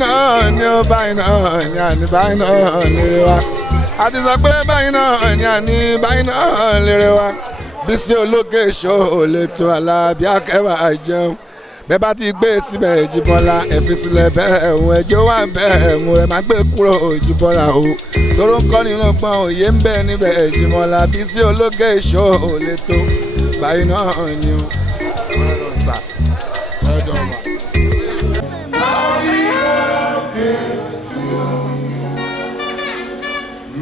náà ni ó báyìí náà ni àní báyìí náà lérè wa. A ti sọ pé báyìí náà ni àní báyìí náà lérè wa. Bisi Ologe Show lè tó Alábí Akẹ́wà jẹun. Bẹ́ẹ̀ bá ti gbé síbẹ̀ Jíbọ́lá ẹ fi sílẹ̀ bẹ́ẹ̀ ẹ̀hún ẹjọ́ wà bẹ́ẹ̀ ẹ̀hún ẹ má gbé kúrò Jíbọ́lá o. Tóró ń kọ́ nínú gbọ́n òye ń bẹ níbẹ̀ Jíbọ́lá Bisi Ologe Show lè tó báyìí náà ni o.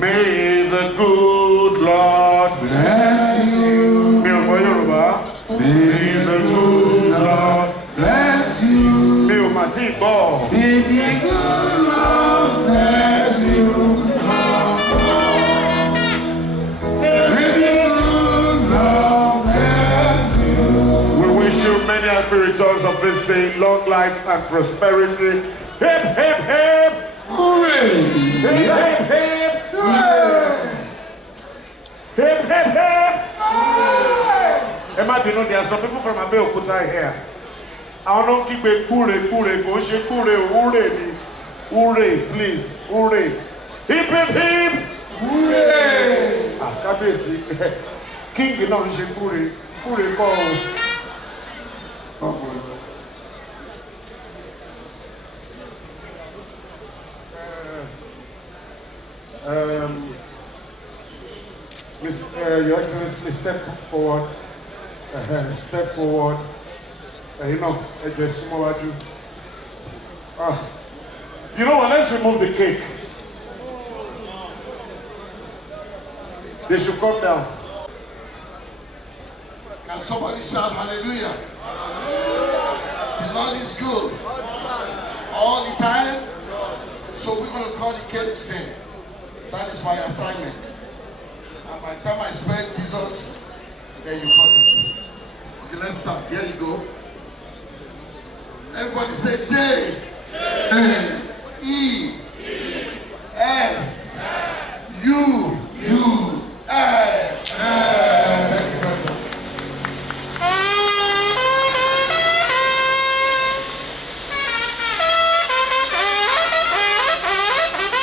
May the good Lord bless you. Yoruba. May the good Lord bless you. May the good Lord bless you. May the good Lord bless you. We wish you many happy returns of this day, long life and prosperity. Hip, hip, hip. Hooray! Hip, hip, hip. Hip, hip, hip! Ẹ má bínú, there are some people from Abeokuta here. I don't keep a kure, go she kure, hooray ni. Hooray, please, hooray. Hip, hip, hip! Hooray! Ah, Kábíyèsí. King náà ṣe kure, kure kọ́ o. Your Excellency, please step forward. Step forward. You know, just small. You know what? Let's remove the cake. They should come down. Can somebody shout hallelujah? The Lord is good all the time. So we're going to call the cake today. That is my assignment. And by the time I spend Jesus, then you cut it. Okay, let's start. Here you go. Everybody say J. J. E. S. U. U. S.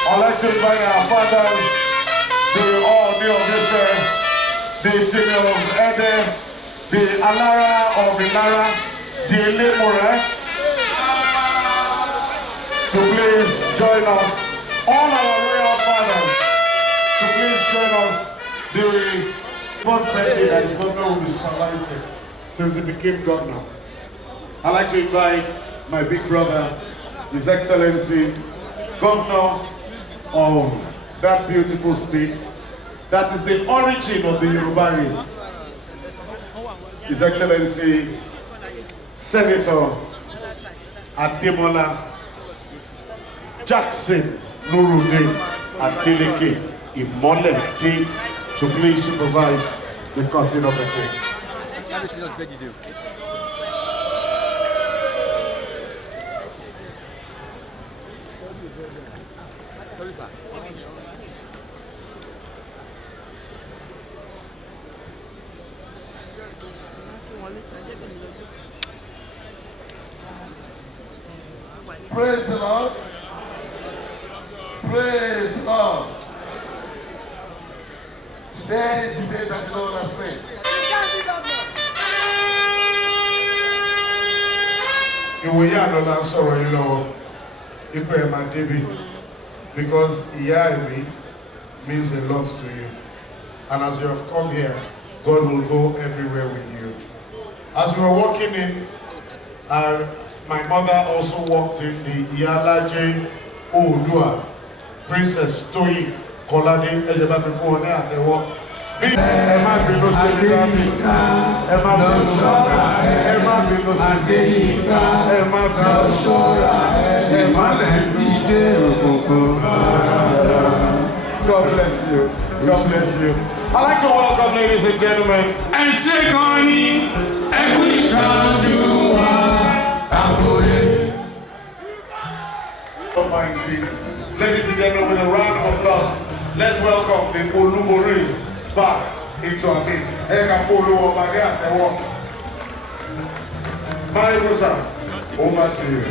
I'd like to invite our fathers, the Ooni of Ife, the Timmy of Ede, the Alara of Ilara, the Elemore, to please join us. All our royal fathers, to please join us. The first birthday that the governor will be supervising since he became governor. I'd like to invite my big brother, His Excellency, Governor of that beautiful state that is the origin of the Yoruba race. His Excellency Senator Ademola Jackson Nurude Adeleke Imole to please supervise the cutting of the cake. Praise the Lord. Praise the Lord. Today is the day that the Lord has made. Ìwòye àdọ́là sọ̀rọ̀ yìí lọ́wọ́ ipò ẹ̀ máa débi because ìyá ẹ̀mí means a lot to you, and as you have come here, God will go everywhere with you. As we were walking in, my mother also walked in, the Iyalaje Oodua, Princess Toyi Kolade Ejeba before ne àtẹ́wọ́. Emma bínú sí Adéyínká, Emma bínú sí Emma bínú sí Emma bínú sí Emma bínú. God bless you. God bless you. I'd like to welcome, ladies and gentlemen, and say Goni, and we can do Almighty. Ladies and gentlemen, with a round of applause, let's welcome the Oluboris back into our midst. Eka follow over there and walk. Marigosa, over to you.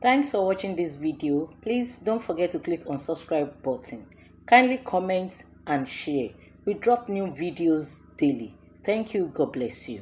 Thanks for watching this video. Please don't forget to click on subscribe button. Kindly comment and share. We drop new videos daily. Thank you. God bless you.